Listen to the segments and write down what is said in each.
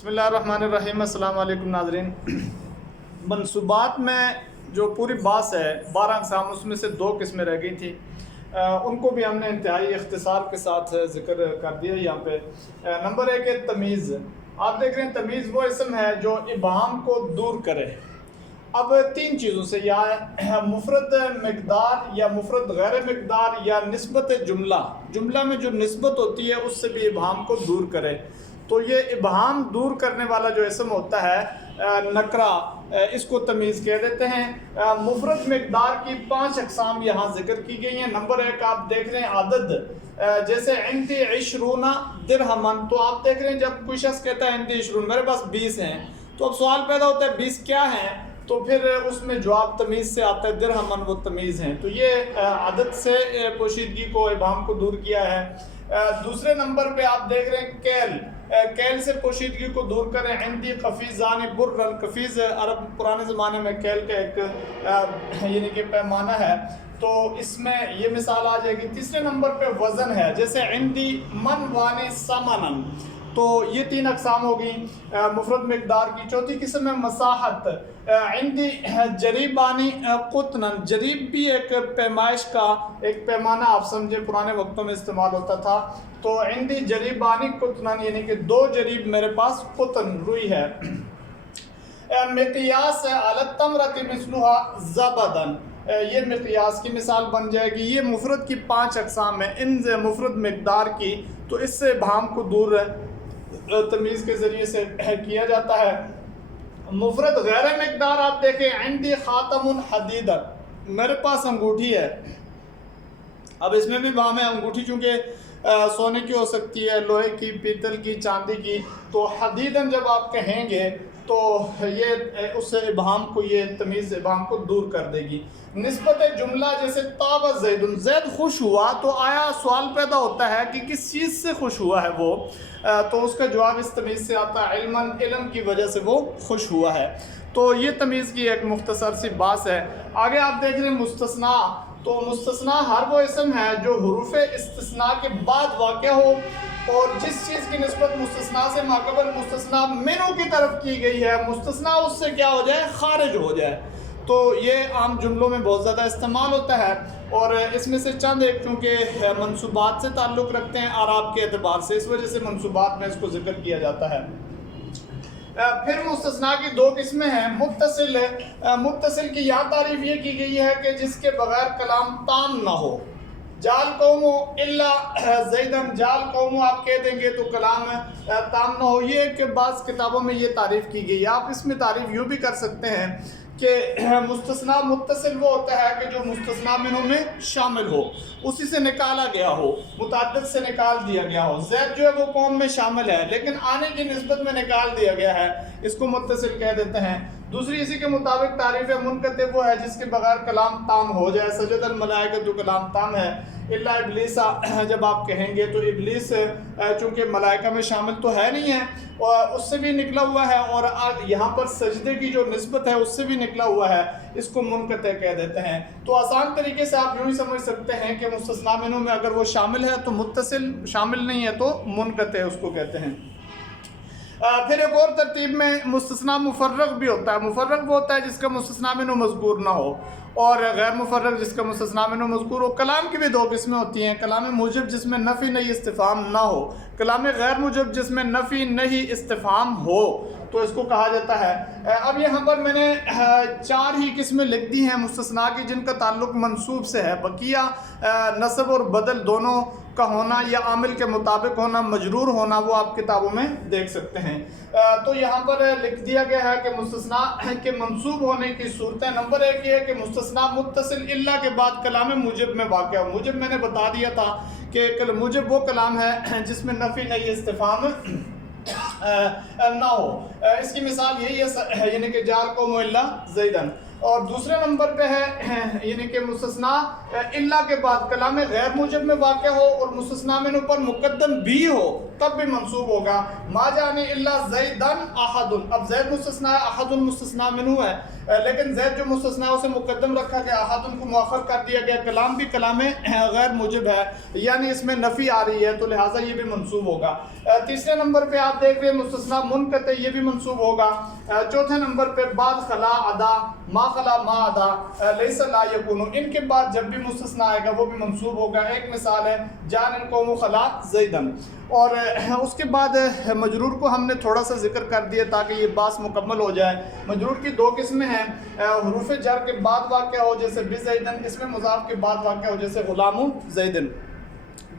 بسم اللہ الرحمن الرحیم۔ السلام علیکم ناظرین۔ منصوبات میں جو پوری باس ہے 12 اقسام، اس میں سے 2 قسمیں رہ گئی تھیں، ان کو بھی ہم نے انتہائی اختصار کے ساتھ ذکر کر دیا یہاں پہ۔ نمبر 1 ہے تمیز۔ آپ دیکھ رہے ہیں تمیز وہ اسم ہے جو ابہام کو دور کرے۔ اب 3 چیزوں سے، یا مفرد مقدار یا مفرد غیر مقدار یا نسبت جملہ میں جو نسبت ہوتی ہے اس سے بھی ابہام کو دور کرے۔ تو یہ ابہام دور کرنے والا جو اسم ہوتا ہے نکرہ، اس کو تمیز کہہ دیتے ہیں۔ مفرد مقدار کی 5 اقسام یہاں ذکر کی گئی ہیں۔ نمبر 1 آپ دیکھ رہے ہیں عدد، جیسے عندی 20 درہمن، تو آپ دیکھ رہے ہیں جب کوئی شخص کہتا ہے عندی 20 میرے پاس 20 ہیں، تو اب سوال پیدا ہوتا ہے 20 کیا ہیں، تو پھر اس میں جواب تمیز سے آتا ہے درہمن وہ تمیز ہیں۔ تو یہ عدد سے پوشیدگی کو ابہام کو دور کیا ہے۔ دوسرے نمبر پہ آپ دیکھ رہے ہیں کیل سے پوشیدگی کو دور کریں۔ عندی قفیزان برن، قفیز عرب پرانے زمانے میں کیل کا ایک یعنی کہ پیمانہ ہے، تو اس میں یہ مثال آ جائے گی۔ تیسرے نمبر پہ وزن ہے، جیسے عندی من وانی سمنن، تو یہ 3 اقسام ہوگی مفرد مقدار کی۔ چوتھی قسم ہے مساحت، عندی جریبانی قطنن، جریب بھی ایک پیمائش کا ایک پیمانہ آپ سمجھے پرانے وقتوں میں استعمال ہوتا تھا، تو عندی جریبانی قطنن یعنی کہ 2 جریب میرے پاس قطن روئی ہے۔ مقیاس علی التمرۃ مثلھا زبدن، یہ مقیاس کی مثال بن جائے گی۔ یہ مفرد کی 5 اقسام ہیں ان مفرد مقدار کی، تو اس سے ابہام کو دور تمیز کے ذریعے سے کیا جاتا ہے۔ مفرد غیر مقدار آپ دیکھیں، عندی خاتم حدید، میرے پاس انگوٹھی ہے۔ اب اس میں بھی ابہام ہے، انگوٹھی چونکہ سونے کی ہو سکتی ہے، لوہے کی، پیتل کی، چاندی کی، تو حدیدن جب آپ کہیں گے تو یہ اس ابہام کو، یہ تمیز ابہام کو دور کر دے گی۔ نسبت جملہ، جیسے طاب زید، زید خوش ہوا، تو آیا سوال پیدا ہوتا ہے کہ کس چیز سے خوش ہوا ہے وہ، تو اس کا جواب اس تمیز سے آتا ہے علماً، علم کی وجہ سے وہ خوش ہوا ہے۔ تو یہ تمیز کی ایک مختصر سی باس ہے۔ آگے آپ دیکھ رہے ہیں مستثنا، تو مستثنا ہر وہ اسم ہے جو حروف استثناء کے بعد واقع ہو، اور جس چیز کی نسبت مستثنا سے ماقبل مستثنا منہ کی طرف کی گئی ہے، مستثنا اس سے کیا ہو جائے، خارج ہو جائے۔ تو یہ عام جملوں میں بہت زیادہ استعمال ہوتا ہے، اور اس میں سے چند ایک چونکہ منصوبات سے تعلق رکھتے ہیں اعراب کے اعتبار سے، اس وجہ سے منصوبات میں اس کو ذکر کیا جاتا ہے۔ پھر مستثنا کی 2 قسمیں ہیں۔ متصل کی یہاں تعریف یہ کی گئی ہے کہ جس کے بغیر کلام تام نہ ہو۔ جال قوم الا زیدن، جال قوم آپ کہہ دیں گے تو کلام تام نہ ہو، یہ کہ بعض کتابوں میں یہ تعریف کی گئی ہے۔ آپ اس میں تعریف یوں بھی کر سکتے ہیں کہ مستثنا متصل وہ ہوتا ہے کہ جو مستثنا منہ میں شامل ہو، اسی سے نکالا گیا ہو، متعدد سے نکال دیا گیا ہو۔ زید جو ہے وہ قوم میں شامل ہے لیکن آنے کی نسبت میں نکال دیا گیا ہے، اس کو متصل کہہ دیتے ہیں۔ دوسری اسی کے مطابق تعریف منقطع وہ ہے جس کے بغیر کلام تام ہو جائے۔ سجد الملائکہ جو کلام تام ہے، الا ابلیس جب آپ کہیں گے تو ابلیس چونکہ ملائکہ میں شامل تو ہے نہیں ہے، اور اس سے بھی نکلا ہوا ہے، اور یہاں پر سجدے کی جو نسبت ہے اس سے بھی نکلا ہوا ہے، اس کو منقطع کہہ دیتے ہیں۔ تو آسان طریقے سے آپ یوں ہی سمجھ سکتے ہیں کہ مستثنا منہ میں اگر وہ شامل ہے تو متصل، شامل نہیں ہے تو منقطع اس کو کہتے ہیں۔ پھر ایک اور ترتیب میں مستثنا مفرغ بھی ہوتا ہے۔ مفرغ وہ ہوتا ہے جس کا مستثنا منہ مذکور نہ ہو، اور غیر مفرغ جس کا مستثنا منہ مذکور ہو۔ کلام کی بھی 2 قسمیں ہوتی ہیں، کلام موجب جس میں نفی نہیں استفہام نہ ہو، کلام غیر موجب جس میں نفی نہیں استفہام ہو، تو اس کو کہا جاتا ہے۔ اب یہاں پر میں نے 4 ہی قسمیں لکھ دی ہیں مستثنا کی جن کا تعلق منصوب سے ہے۔ بقیہ نصب اور بدل دونوں کا ہونا یا عامل کے مطابق ہونا، مجرور ہونا، وہ آپ کتابوں میں دیکھ سکتے ہیں۔ تو یہاں پر لکھ دیا گیا ہے کہ مستثنا کے منصوب ہونے کی صورتیں، نمبر 1 یہ ہے کہ مستثنا متصل الا کے بعد کلام موجب میں واقع ہو۔ موجب میں نے بتا دیا تھا کہ موجب وہ کلام ہے جس میں نفی نہیں استفہام نہ ہو۔ اس کی مثال یہی ہے، یعنی کہ جال قوم الا زیدن۔ اور دوسرے نمبر پہ ہے یعنی کہ مستثنا الا کے بعد کلام غیر موجب میں واقع ہو اور مستثنا من اوپر مقدم بھی ہو تب بھی منصوب ہوگا. ما جانے الا زیدن احد. اب زید مستثنا ہے, احد مستثنا منہ ہے, لیکن زید جو مستثنا ہے اسے مقدم رکھا گیا, احد کو مؤخر کر دیا گیا. کلام بھی کلام غیر موجب ہے, یعنی اس میں نفی آ رہی ہے, تو لہٰذا یہ بھی منصوب ہوگا. تیسرے نمبر پہ آپ دیکھ رہے ہیں مستثنا منقطع, یہ بھی منصوب ہوگا. چوتھے نمبر پہ بعد خلا ادا, ما خلا ما ادا, لیس لا یکون, ان کے بعد جب بھی مستثنا آئے گا وہ بھی منصوب ہوگا. ایک مثال ہے جان القوم خلا زیدن. اور اس کے بعد مجرور کو ہم نے تھوڑا سا ذکر کر دیا تاکہ یہ باس مکمل ہو جائے. مجرور کی دو قسمیں ہیں, حروف جر کے بعد واقع ہو جیسے بزیدن, اس میں مضاف کے بعد واقع ہو جیسے غلام زیدن.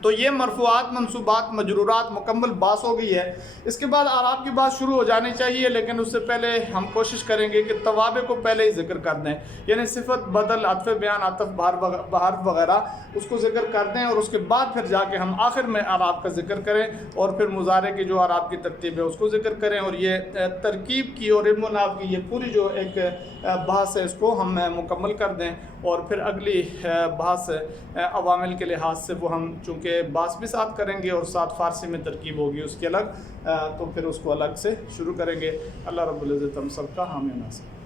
تو یہ مرفوعات, منصوبات, مجرورات مکمل باس ہو گئی ہے. اس کے بعد اعراب کی بات شروع ہو جانی چاہیے, لیکن اس سے پہلے ہم کوشش کریں گے کہ توابع کو پہلے ہی ذکر کر دیں, یعنی صفت, بدل, عطف بیان, عطف بحرف وغیرہ اس کو ذکر کر دیں, اور اس کے بعد پھر جا کے ہم آخر میں اعراب کا ذکر کریں, اور پھر مضارع کی جو اعراب کی ترتیب ہے اس کو ذکر کریں. اور یہ ترکیب کی اور علم و نحو کی یہ پوری جو ایک بحث ہے اس کو ہم مکمل کر دیں, اور پھر اگلی بحث عوامل کے لحاظ سے وہ ہم چونکہ باس بھی ساتھ کریں گے اور ساتھ فارسی میں ترکیب ہوگی اس کی الگ, تو پھر اس کو الگ سے شروع کریں گے. اللہ رب العزت ہم سب کا حامی و ناصر.